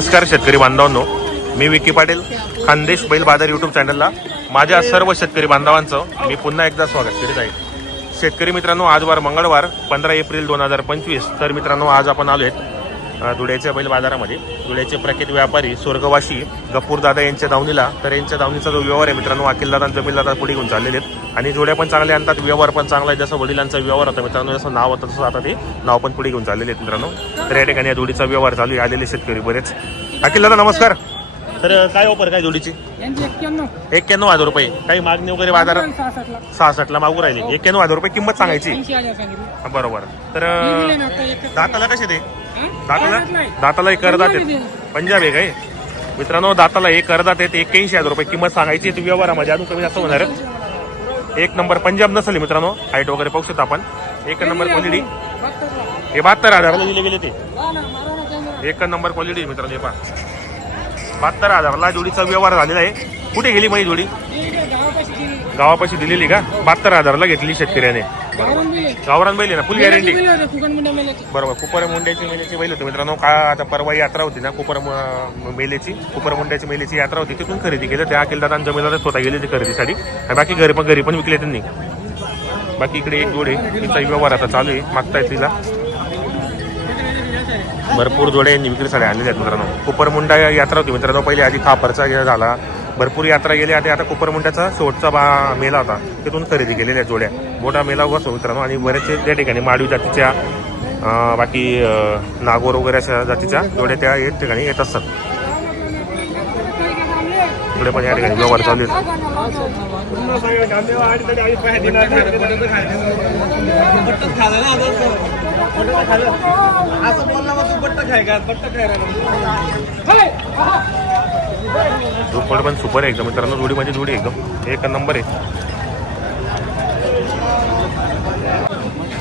नमस्कार शेतकरी बांधवांनो. मी विकी पाटील खानदेश बैल बाजार यूट्यूब चॅनलला माझ्या सर्व शेतकरी बांधवांचं मी पुन्हा एकदा स्वागत करीत आहे. शेतकरी मित्रांनो आज वार मंगळवार पंधरा एप्रिल दोन हजार पंचवीस. तर मित्रांनो आज आपण आलो आहेत धुळ्याच्या बैल बाजारामध्ये. धुळ्याचे प्रख्यात व्यापारी स्वर्गवासी गप्पूरदादा यांच्या दावणीला तर यांच्या दावणीचा जो व्यवहार आहे मित्रांनो अखिलदादा जमीनदादा पुढे घेऊन चाललेले आहेत. आणि जोड्या पण चांगले आणतात व्यवहार पण चांगला आहे. जसं वडिलांचा व्यवहार होता मित्रांनो जसं नाव होतं तसं आता ते नाव पण पुढे घेऊन चाललेले आहेत मित्रांनो. तर या ठिकाणी या जोडीचा व्यवहार चालू आहे. आलेले शेतकरी बरेच. अखिलदादा नमस्कार. तर काय ऑफर काय जोडीची? यांची एक्क्याण्णव. हजार रुपये. काही मागणी वगैरे बाजारात सहासष्टला. मागू राहिली. एक्क्याण्णव हजार रुपये किंमत सांगायची. हा, बरोबर. तर दाताला कसे ते? हा? दाताला. दाताला एक करदात पंजाबी आहेत. पंजाब आहे काय? मित्रांनो दाताला एक करदात आहेत. एक्क्याऐंशी हजार रुपये किंमत सांगायची ती व्यवहारामध्ये अजून कमी जास्त होणार आहे. एक नंबर पंजाब नसेल मित्रांनो. हाईट वगैरे पाहू शकता आपण. एक नंबर क्वालिटी. हे बहात्तर हजाराला दिले गेले ते. एक नंबर क्वालिटी मित्रांनो हे पहा. बहात्तर हजाराला जोडीचा व्यवहार झालेला आहे. कुठे गेली माझी जोडी? गावापाशी दिलेली का? बहात्तर हजाराला घेतली शेतकऱ्याने. गावरान बैल ना फुल मेल्याची गॅरंटी मेल्याची. बरोबर कुपर मुंड्याची मेलेची बैल होती मित्रांनो. का आता परवा यात्रा होती ना कुपर मेलेची कुपर मुंड्याची मेलेची यात्रा होती तिथून खरेदी केलं. त्या अखिलदादान जमीनदार स्वतः गेले ते खरेदीसाठी. आणि बाकी घरी पण घरी पण विकले त्यांनी. बाकी इकडे एक जोडे तिचा व्यवहार आता चालू आहे मागतायत तिला. भरपूर जोडे यांनी विक्रीसाठी आणलेले आहेत मित्रांनो. कुपरमुंडा यात्रा होती मित्रांनो. पहिले आधी खापरचा झाला भरपूर यात्रा गेली आता आता कुपरमुंड्याचा शेवटचा बा मेला होता. तिथून खरेदी केलेल्या जोड्या. मोठा मेला बसतो मित्रांनो आणि बरेचसे त्या ठिकाणी माडवी जातीच्या बाकी नागोर वगैरे अशा जातीच्या जोड्या त्या या ठिकाणी येत असतात. पुढे पण या ठिकाणी व्यवहार चालू आहेत. झोपड पण सुपर आहे एकदम. मित्रांनो जोडी म्हणजे जोडी एकदम. एक नंबर आहे.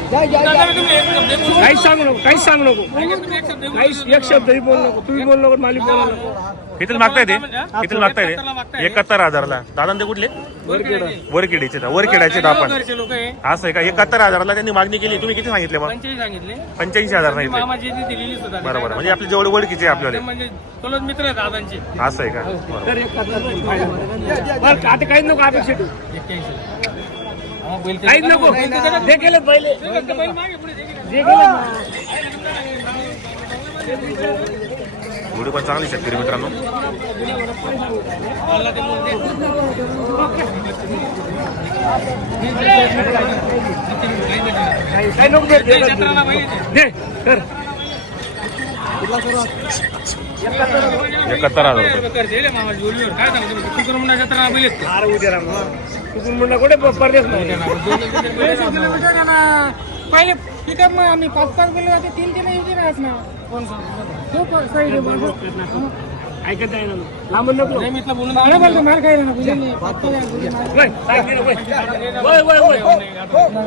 काहीच सांगू नको काहीच सांगू नको. काहीच एक शब्दही बोल नको. तुम्ही बोल नको मालिक बोला नको. किती मागताय ते? किती मागताय ते? एकाहत्तर हजारला. दादा ते कुठले? वरखेडीचे वरखेडाचे आपण. लोक आहे. असं आहे का? एकाहत्तर हजाराला त्यांनी मागणी केली. तुम्ही किती सांगितले मग? पंचेचाळीस सांगितले. पंच्याऐंशी हजार दिलेली सुद्धा. बरोबर. म्हणजे आपले जेवढे ओळखीचे आहे आपल्याला म्हणजे मित्र दादांचे असं आहे का? बरं आता काहीच नको अपेक्षा ठेवू. काहीच नको. जे केलं पहिले. जे केलं. ना. पण चांगली शेतकरी मित्रांनो एकाहत्तर हजार रुपये कुठे परदेश पहिले पिकअप आम्ही पाच पाच गेलो होते तीन तीन येऊ दे ना ऐकत आहे ना लांबून नको अरे बोलतो मार खायला ना बुजेने. पाच पाच आहे, बुजे मार. वय, सांग दे ना, वय. वय, वय, वय.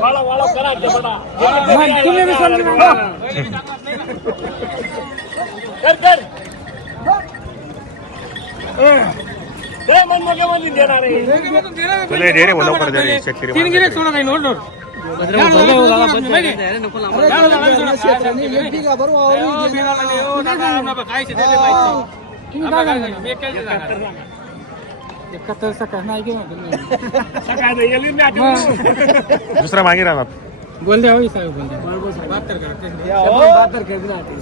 वाळा, वाळा करा ते बडा. मग तुम्ही बी समजून घ्या. कर कर काय मन मग मध्ये देणार आहे तुला दे रे लवकर दे रे शेतकरी तीन गिरे. सोडा काही नोट नोट एकाहत्तर सकाळ नाही दुसरा मागे राहणार बोल द्या होई साहेब बोल द्या बहात्तर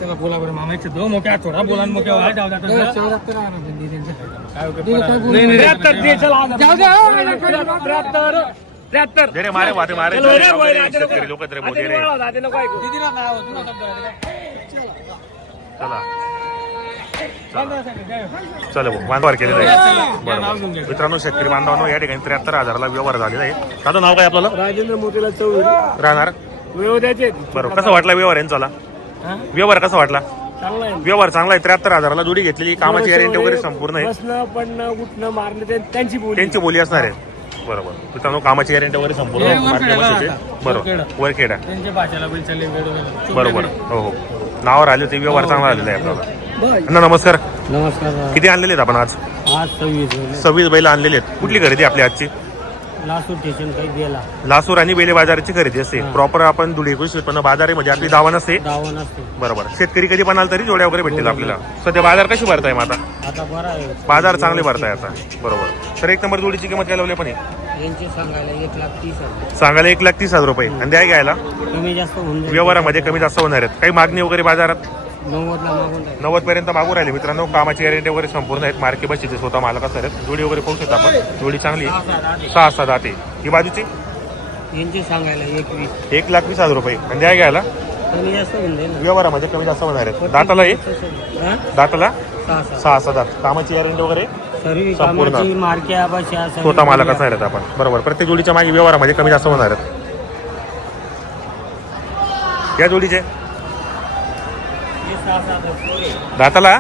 चला बोला बरं मामाचे दो मोक्या थोडा बोला मोक्या जाऊ द्या? त्र्याहत्तर हो. त्र्याहत्तर त्र्याहत्तर. दे रे मारे मारे चलो, रे, शेतकरी. लोक रे. मोठे रे नको ऐकू. चला. चला भाऊ केलेला आहे बरोबर. मित्रांनो शेतकरी बांधवांनो या ठिकाणी त्र्याहत्तर हजाराला व्यवहार झालेला आहे. दादा नाव काय आपल्याला राजेंद्र मोतीला चौधरी. राहणार? बरोबर. कसा वाटला व्यवहार यांचा व्यवहार कसा वाटला? चांगला आहे. व्यवहार चांगला आहे. त्र्याहत्तर हजाराला जोडी घेतलेली. कामाची गॅरंटी वगैरे संपूर्ण आहे. बसणं पडणं उठणं मारणं ते- त्यांची बोली. त्यांची बोली असणार आहे. बरोबर. मित्रांनो कामाची गॅरंटी वगैरे संपूर्ण हे. बरोबर. वरखेडा. त्यांच्या भाषेला चालले. बरोबर. हो हो. नावावर आले ते व्यवहार चांगला आलेला आहे आपल्याला. अण्णा नमस्कार. नमस्कार. किती आणलेले आहेत आपण आज? आज सव्वीस सव्वीस बैल आणलेले आहेत. कुठली खरेदी आपली आजची? लासूर स्टेशन काही गेला. लासूर आणि बेले बाजाराची खरेदी असते. प्रॉपर आपण धुळे कृषी उत्पन्न बाजारामध्ये आपली दावा नसते दावा नसते बरोबर. शेतकरी कधी पण आला तरी जोड्या वगैरे भेटतील आपल्याला. सध्या बाजार कशी भरताय मग आता? आता बरं आहे. बाजार चांगले भरताय आता. बरोबर. तर एक नंबर जोडीची किंमत काय लावली पण आहे? यांचे सांगायला एक लाख तीस हजार. सांगायला एक लाख तीस हजार रुपये. आणि द्या घ्यायला? कमी जास्त होऊन जाईल. व्यवहारामध्ये कमी जास्त होणार आहेत. काही मागणी वगैरे बाजारात? नव्वद पर्यंत मागू राहिले. मित्रांनो कामाची गॅरंटी वगैरे संपूर्ण आहेत. मार्के बसचे स्वतः मालक आहेत जोडी वगैरे पाहू शकता आपण. जोडी चांगली आहे. सहा सहा दाते ही बाजूची? यांचे सांगायला एक वीस एक लाख वीस हजार रुपये. आणि द्या घ्यायला. व्यवहारामध्ये कमी जास्त होणार आहेत. दाताला एक? दाताला? सहा सहा दात कामाची गॅरंटी वगैरे? संपूर्ण. स्वतः मालक असणार आहेत आपण. बरोबर. प्रत्येक जोडीच्या मागे व्यवहारामध्ये कमी जास्त होणार आहेत. या जोडीचे. दाताला?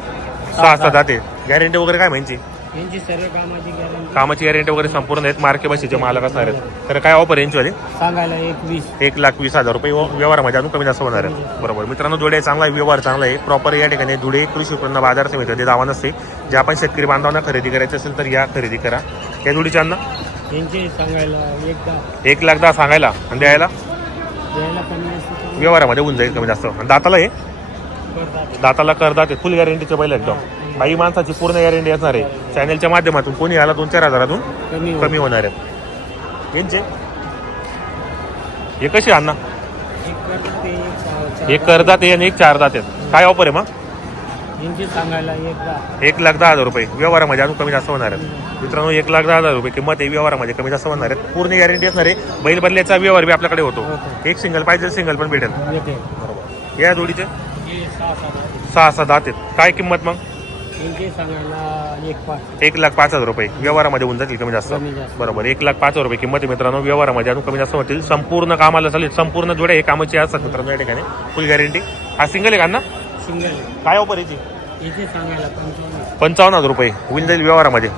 सहा सहा दाते. गॅरंटी वगैरे काय म्हणजे यांची सर्व कामाची गॅरंटी कामाची गॅरंटी वगैरे संपूर्ण आहेत. मार्के बसीचे मालक असणार आहेत. तर काय ऑफर यांची वाली? सांगायला एक वीस. एक लाख वीस हजार रुपये. व्यवहारामध्ये अजून कमी जास्त होणार आहे. बरोबर. मित्रांनो धुळे चांगला आहे. व्यवहार चांगला आहे. प्रॉपर या ठिकाणी धुळे कृषी उत्पन्न बाजार समिती दावा नसते. जे आपण शेतकरी बांधवांना खरेदी करायची असेल तर या खरेदी करा. या जोडीच्या अन्न यांचे सांगायला एक लाख दहा सांगायला. आणि द्यायला? व्यवहारामध्ये होऊन जाईल कमी जास्त. आणि दाताला हे? करतात दाताला करदाते फुल गॅरंटीचे बैल एकदम बाई माणसाची पूर्ण गॅरंटी असणार आहे. चॅनलच्या माध्यमातून कोणी आला दोन चार हजारातून कमी होणार आहेत. यांचे? हे कसे अण्णा? एक करदात आहे आणि एक चार दात. आहेत काय ऑफर आहे मग? सांगायला एक लाख. दहा हजार रुपये. व्यवहारामध्ये अजून कमी जास्त होणार आहेत. मित्रांनो एक लाख दहा हजार रुपये किंमत आहे. व्यवहारामध्ये कमी जास्त होणार आहेत. पूर्ण गॅरंटी असणार आहे. बैल बदल्याचा व्यवहार बी आपल्याकडे होतो. एक सिंगल पाहिजे सिंगल पण भेटेल. या जोडीचे? सहा सहा दात आहेत. काय किंमत मग? एक लाख पाच हजार रुपये. व्यवहारामध्ये होऊन जातील कमी जास्त. बरोबर. एक लाख पाच हजार रुपये किंमत आहे मित्रांनो. व्यवहारामध्ये अजून कमी जास्त होतील. संपूर्ण कामाला चालेल. संपूर्ण जोड्या हे कामाची असतात मित्रांनो या ठिकाणी. फुल गॅरंटी हा सिंगल आहे का ना सिंगल काय ऑफर याची? सांगायला पंचावन्न हजार रुपये. होऊन जाईल व्यवहारामध्ये.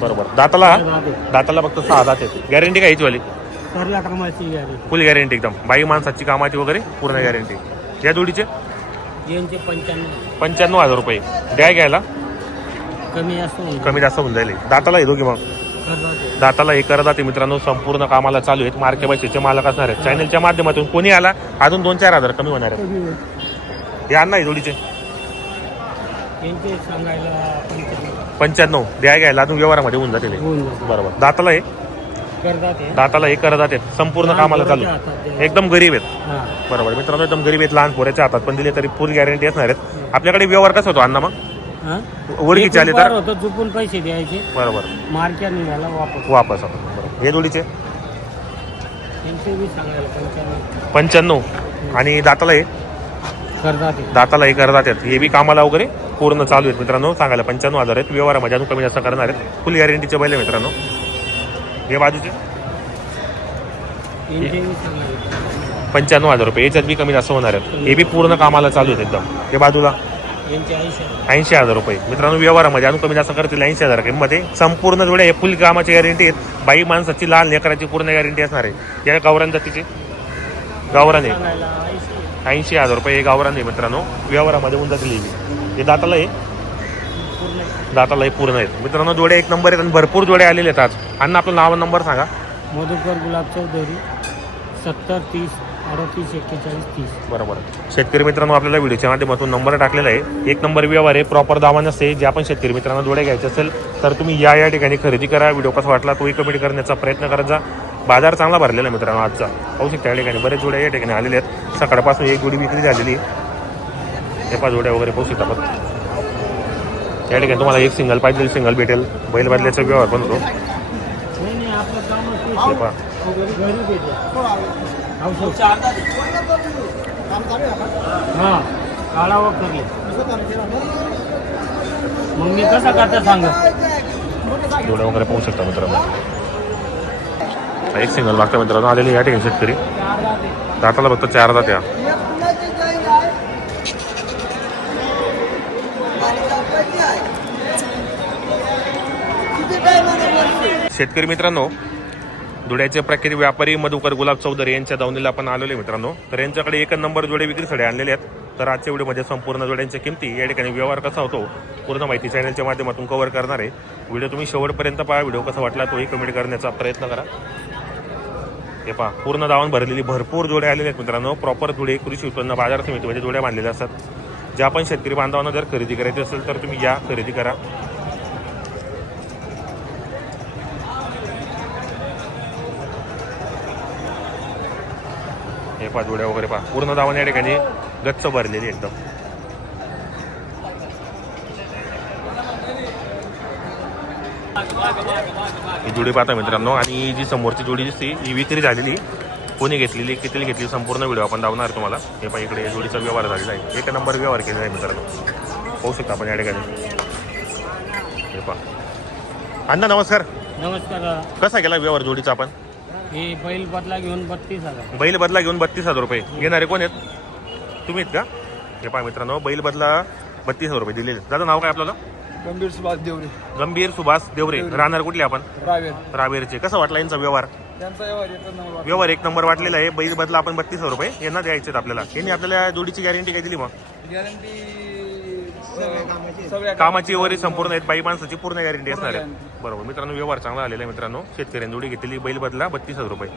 बरोबर. दाताला? दाते. दाताला फक्त सहा दात आहेत. गॅरंटी काय वाली? फुल गॅरंटी एकदम. बाई माणसाची कामाची वगैरे पूर्ण गॅरंटी या जोडीचे? पंच्याण्णव. पंच्याण्णव हजार रुपये. द्या घ्यायला. कमी जास्त कमी जास्त होऊन जाईल. दाताला हे दोघी मग? दाताला हे करत जाते मित्रांनो. संपूर्ण कामाला चालू आहेत. मार्के बसीचे मालक असणार आहेत. चॅनलच्या माध्यमातून कोणी आला अजून दोन चार हजार कमी होणार आहेत. हे अण्णा आहे जोडीचे. पंच्याण्णव. द्या घ्यायला. अजून व्यवहारामध्ये होऊन जातील. बरोबर. दाताला हे. करतात. दाताला हे करत जाते संपूर्ण कामाला चालू. एकदम गरीब आहेत. बरोबर. मित्रांनो एकदम गरीब आहेत लहान पोऱ्याच्या हातात. पण दिले तरी फुल गॅरंटी असणार आहेत. आपल्याकडे व्यवहार कसा होतो अण्णा मग? आले एक तर होतं चुकून पैसे द्यायचे. बरोबर. मार्क्या निघाला वापस. वापस. बरोबर हे जोडीचे पंच्याण्णव. आणि दाताला हे? करतात. दाताला हे करत आहेत हे बी कामाला वगैरे पूर्ण चालू आहेत. मित्रांनो सांगायला पंच्याण्णव हजार आहेत. व्यवहारामध्ये अजून कमी जास्त करणार आहेत. फुल गॅरंटीचे आहे मित्रांनो. हे बाजूचे? पंच्याण्णव हजार रुपये. याच्यात बी कमी जास्त होणार आहेत. हे बी पूर्ण कामाला चालू आहेत एकदम. हे बाजूला? ऐंशी हजार रुपये. मित्रांनो व्यवहारामध्ये अजून कमी जास्त करतील. ऐंशी हजार किंमत संपूर्ण जोड्या हे फुल कामाची गॅरंटी आहेत. बाई माणसाची लहान लेकराची पूर्ण गॅरंटी असणार आहे. या गावरान जातीची? गावरान आहे. ऐंशी हजार रुपये हे गावरान आहे मित्रांनो. व्यवहारामध्ये होऊन जातील हे हे दाताला आहे? पूर्ण दाताला हे पूर्ण आहेत. मित्रांनो जोड्या एक नंबर आहेत आणि भरपूर जोड्या आलेले आहेत आज. अण्णा आपलं नाव आणि नंबर सांगा. मधुकर गुलाब चौधरी सत्तर तीस अडतीस एक्केचाळीस तीस. बरोबर. शेतकरी मित्रांनो आपल्याला व्हिडिओच्या माध्यमातून नंबर टाकलेला आहे. एक नंबर व्यवहार आहे. प्रॉपर दावा नसते जे आपण शेतकरी मित्रांनो जोड्या घ्यायचे असेल तर तुम्ही या या ठिकाणी खरेदी करा. व्हिडिओ कसा वाटला तोही कमेंट करण्याचा प्रयत्न करत जा. बाजार चांगला भरलेला आहे मित्रांनो आजचा. पाहू शकता या ठिकाणी बरेच जोड्या या ठिकाणी आलेले आहेत. सकाळपासून एक जोडी विक्री झालेली आहे. हे पाच जोड्या वगैरे पाहू शकता आपण या ठिकाणी तुम्हाला एक सिंगल पाहिजे सिंगल भेटेल. बैल बदल्याचा व्यवहार पण होतो. मग मी कसं करता सांगा? जोड्या वगैरे पाहू शकता मित्रांनो. एक सिंगल मागता मित्रांनो आलेले या ठिकाणी शेतकरी. दाताला फक्त चार दात शेतकरी मित्रांनो धुळ्याचे प्रख्यात व्यापारी मधुकर गुलाब चौधरी यांच्या दावणीला आपण आलेलो मित्रांनो. तर यांच्याकडे एक नंबर जोडे विक्रीसाठी आणलेले आहेत. तर आजच्या व्हिडिओमध्ये संपूर्ण जोड्यांच्या किमती या ठिकाणी व्यवहार कसा होतो पूर्ण माहिती चॅनलच्या माध्यमातून कव्हर करणार आहे. व्हिडिओ तुम्ही शेवटपर्यंत पहा व्हिडिओ कसा वाटला तोही कमेंट करण्याचा प्रयत्न करा. हे पहा पूर्ण दावण भरलेली भरपूर जोड्या आलेल्या आहेत मित्रांनो. प्रॉपर जोडे कृषी उत्पन्न बाजार समितीमध्ये म्हणजे जोड्या बांधलेल्या असतात. ज्या पण शेतकरी बांधवांना जर खरेदी करायची असेल तर तुम्ही या खरेदी करा. हे पहा जोड्या वगैरे पहा. पूर्ण दावण या ठिकाणी गच्च भरलेली एकदम. ही जोडी पाहता मित्रांनो आणि ही जी समोरची जोडी दिसते ही विक्री झालेली. कोणी घेतलेली किती घेतली संपूर्ण व्हिडिओ आपण दावणार तुम्हाला. हे पहा इकडे जोडीचा व्यवहार झालेला आहे. एक नंबर व्यवहार केलेला आहे मित्रांनो. पाहू शकता आपण या ठिकाणी. हे पहा. अण्णा नमस्कार. नमस्कार. कसा केला व्यवहार जोडीचा आपण? हे बैल बदला घेऊन बत्तीस हजार. बैल बदला घेऊन बत्तीस हजार रुपये. घेणारे कोण आहेत? तुम्ही आहेत का? हे पहा मित्रांनो बैल बदला बत्तीस हजार रुपये दिलेले दादा नाव काय आपल्याला? गंभीर सुभाष देवरे. गंभीर सुभाष देवरे. राहणार कुठले आपण? रावेर. रावेरचे. कसा वाटला यांचा व्यवहार? त्यांचा व्यवहार एकच नंबर व्यवहार एक नंबर वाटलेला आहे. बैल बदला आपण बत्तीस हजार रुपये. यांना द्यायचे आहेत आपल्याला. यांनी आपल्याला जोडीची गॅरंटी काय दिली मग? गॅरंटी कामाची. वगैरे संपूर्ण आहेत. बाई माणसाची पूर्ण गॅरंटी असणार आहे बरोबर. मित्रांनो व्यवहार चांगला आलेला आहे मित्रांनो. शेतकऱ्यांनी जोडी घेतलेली. बैल बदला बत्तीस हजार रुपये